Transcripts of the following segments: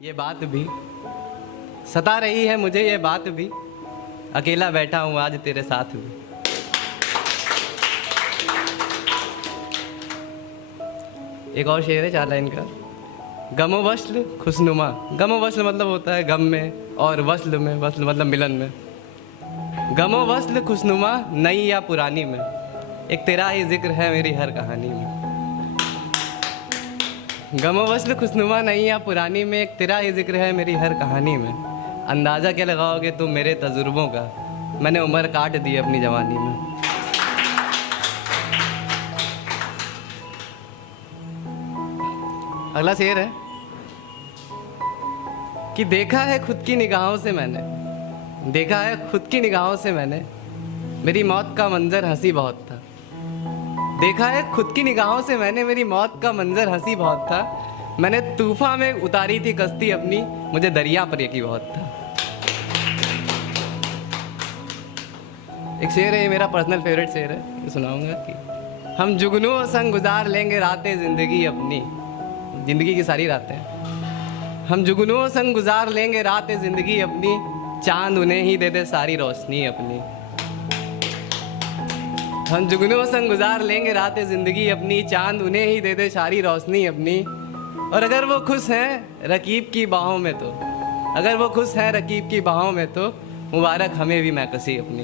ये बात भी सता रही है मुझे, ये बात भी अकेला बैठा हूँ आज तेरे साथ भी। एक और शेर है 4 लाइन का। गमो वस्ल खुशनुमा। गमो वस्ल मतलब होता है गम में, और वस्ल में, वस्ल मतलब मिलन में। गमो वस्ल खुशनुमा नई या पुरानी में, एक तेरा ही जिक्र है मेरी हर कहानी में। गमो वस्ल खुशनुमा नई या पुरानी में, एक तेरा ही जिक्र है मेरी हर कहानी में। अंदाज़ा क्या लगाओगे तुम मेरे तजुर्बों का, मैंने उम्र काट दी अपनी जवानी में। अगला शेर है कि देखा है खुद की निगाहों से मैंने, देखा है खुद की निगाहों से मैंने, मेरी मौत का मंजर हंसी बहुत था। देखा है खुद की निगाहों से मैंने, मेरी मौत का मंजर हंसी बहुत था। मैंने तूफान में उतारी थी कश्ती अपनी, मुझे दरिया पर यकीन बहुत था। एक शेर है, ये मेरा पर्सनल फेवरेट शेर है, ये सुनाऊंगा कि हम जुगनुओं संग गुजार लेंगे रातें जिंदगी अपनी, जिंदगी की सारी रातें। हम जुगनुओं संग गुजार लेंगे रातें जिंदगी अपनी, चांद उन्हें ही दे दे सारी रोशनी अपनी। हम जुगनुओं संग गुजार लेंगे रातें जिंदगी अपनी, चांद उन्हें ही दे दे सारी रोशनी अपनी। और अगर वो खुश हैं रकीब की बाहों में तो, अगर वो खुश हैं रकीब की बाहों में तो, मुबारक हमें भी मैकसी अपनी।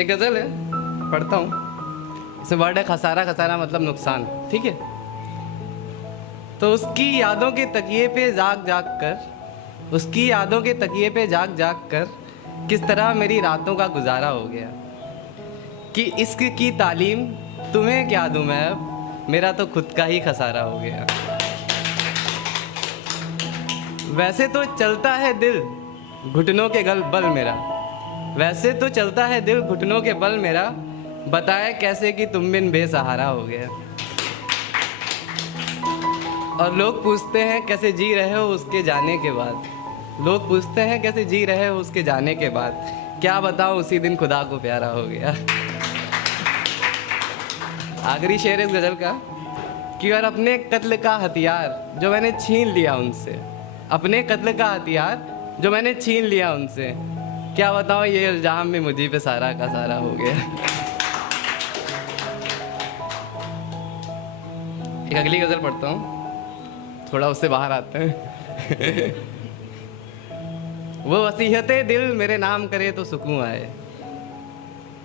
एक गज़ल है, पढ़ता हूँ। इसमें वर्ड है खसारा। खसारा मतलब नुकसान, ठीक है। तो उसकी यादों के तकिए पे जाग जाग कर, उसकी यादों के तकिए पे जाग जाग कर, किस तरह मेरी रातों का गुजारा हो गया। कि इश्क की तालीम तुम्हें क्या दूं मैं अब, मेरा तो खुद का ही खसारा हो गया। वैसे तो चलता है दिल घुटनों के बल मेरा, वैसे तो चलता है दिल घुटनों के बल मेरा, बताए कैसे कि तुम बिन बेसहारा हो गया। और लोग पूछते हैं कैसे जी रहे हो उसके जाने के बाद, लोग पूछते हैं कैसे जी रहे हो उसके जाने के बाद, क्या बताऊं उसी दिन खुदा को प्यारा हो गया। आखिरी शेर इस गजल का कि और अपने कत्ल का हथियार जो मैंने छीन लिया उनसे, अपने कत्ल का हथियार जो मैंने छीन लिया उनसे, क्या बताऊं ये इल्जाम में मुझी पे सारा का सारा हो गया। एक अगली गजल पढ़ता हूँ, थोड़ा उससे बाहर आते हैं। वो वसीयतें दिल मेरे नाम करे तो सुकून आए,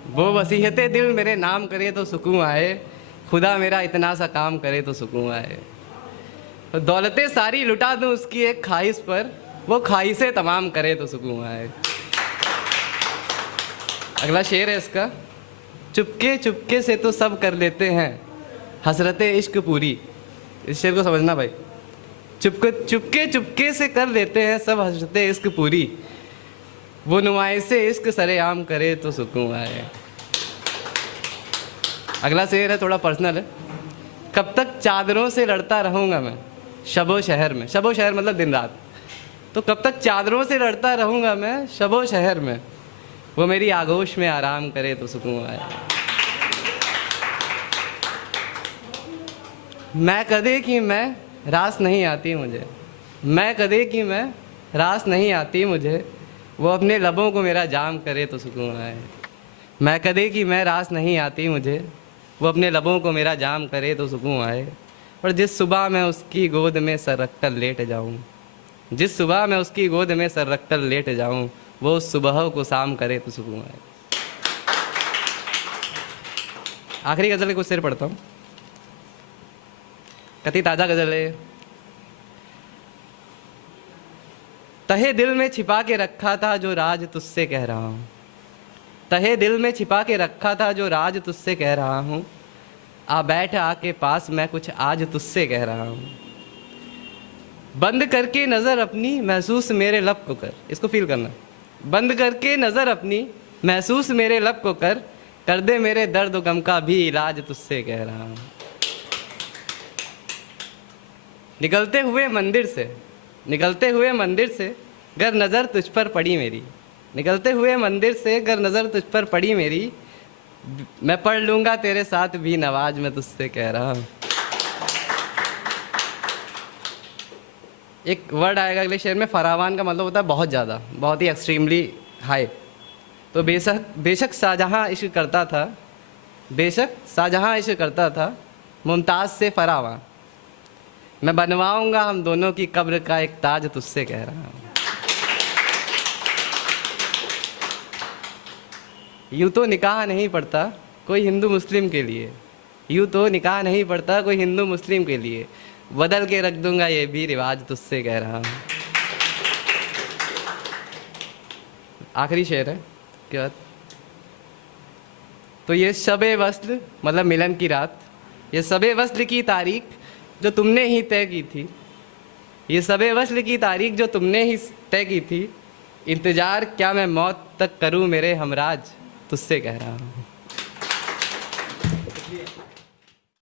वो वसीयतें दिल मेरे नाम करे तो सुकून आए, खुदा मेरा इतना सा काम करे तो सुकून आए। तो दौलतें सारी लुटा दूं उसकी एक ख्वाहिश पर, वो ख्वाहिशें तमाम करे तो सुकून आए। अगला शेर है इसका, चुपके चुपके से तो सब कर लेते हैं हसरते इश्क पूरी। इस शेर को समझना भाई। चुपके चुपके चुपके से कर लेते हैं सब हसरते इश्क पूरी, वो नुमाइशे इश्क सरेआम करे तो सुकून आए। अगला शेर है, थोड़ा पर्सनल है। कब तक चादरों से लड़ता रहूँगा मैं शबो शहर में, शबो शहर मतलब दिन रात। तो कब तक चादरों से लड़ता रहूँगा मैं शबो शहर में, वो मेरी आगोश में आराम करे तो सुकून आए। मैं कदे की मैं रास नहीं आती मुझे, मैं कदे की मैं रास नहीं आती मुझे, वो अपने लबों को मेरा जाम करे तो सुकून आए। मैं कदे की मैं रास नहीं आती मुझे, वो अपने लबों को मेरा जाम करे तो सुकून आए। और जिस सुबह मैं उसकी गोद में सर रखकर लेट जाऊं, जिस सुबह मैं उसकी गोद में सर रखकर लेट जाऊं, वो उस सुबह को शाम करे तो सुकून आए। आखिरी गजल कुछ शेर पढ़ता हूँ, कति ताज़ा गजल है। तहे दिल में छिपा के रखा था जो राज तुझसे कह रहा हूँ, तहे दिल में छिपा के रखा था जो राज तुझसे कह रहा हूँ, आ बैठ आके पास मैं कुछ आज तुझसे कह रहा हूँ। बंद करके नज़र अपनी महसूस मेरे लब को कर, इसको फील करना। बंद करके नज़र अपनी महसूस मेरे लब को कर दे मेरे दर्द गम का भी इलाज तुझसे कह रहा हूँ। निकलते हुए मंदिर से, निकलते हुए मंदिर से गर नज़र तुझ पर पड़ी मेरी, निकलते हुए मंदिर से गर नज़र तुझ पर पड़ी मेरी, मैं पढ़ लूँगा तेरे साथ भी नवाज मैं तुझसे कह रहा हूँ। एक वर्ड आएगा अगले शेर में, फरावान का मतलब होता है बहुत ज़्यादा, बहुत ही एक्सट्रीमली हाई। तो बेशक शाहजहाँ इश्क करता था, बेशक शाहजहाँ इश्क करता था मुमताज़ से फरावां, मैं बनवाऊंगा हम दोनों की कब्र का एक ताज तुझसे कह रहा हूँ। यूँ तो निकाह नहीं पढ़ता कोई हिंदू मुस्लिम के लिए, यूँ तो निकाह नहीं पढ़ता कोई हिंदू मुस्लिम के लिए, बदल के रख दूंगा ये भी रिवाज तुझसे कह रहा हूँ। आखिरी शेर है क्या? तो ये शबे वस्ल मतलब मिलन की रात, ये शबे वस्ल की तारीख जो तुमने ही तय की थी, ये शबे वस्ल की तारीख जो तुमने ही तय की थी, इंतज़ार क्या मैं मौत तक करूं मेरे हमराज तुझसे कह रहा हूँ।